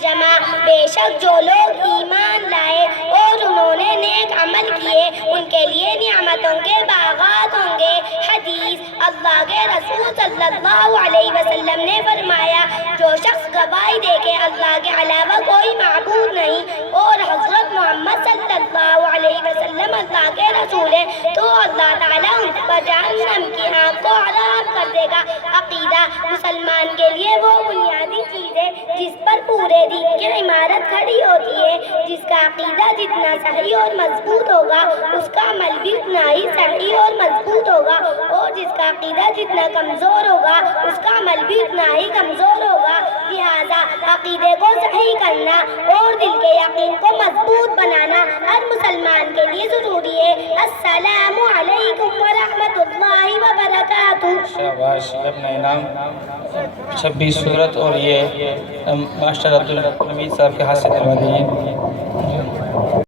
ترجمہ بے شک جو لوگ ایمان لائے اور انہوں نے نیک عمل کیے ان کے لیے نعمتوں کے باغات ہوں گے۔ حدیث اللہ کے رسول صلی اللہ علیہ وسلم نے فرمایا جو شخص گواہی دے کہ اللہ کے علاوہ کوئی معبود نہیں اور حضرت محمد صلی اللہ علیہ وسلم اللہ کے رسول ہے تو اللہ تعالیٰ ان پر جہنم کی آگ کو حرام کر دے گا۔ عقیدہ مسلمان کے لیے وہ بنیادی چیز ہے جس پر پورے دین کی عمارت کھڑی ہوتی ہے۔ جس کا عقیدہ جتنا صحیح اور مضبوط ہوگا اس کا عمل بھی اتنا ہی صحیح اور مضبوط ہوگا اور جس کا عقیدہ جتنا کمزور ہوگا اس کا عمل بھی اتنا ہی کمزور ہوگا۔ لہذا عقیدے کو صحیح کرنا اور دل کے یقین کو مضبوط بنانا ہر مسلمان کے لیے ضروری ہے۔ السلام علیکم ورحمۃ اللہ وبرکاتہ۔ شاباش، اپنا انعام 26 سورت اور یہ ماسٹر عبدالحمید صاحب کے ہاتھ سے کروا دیجیے۔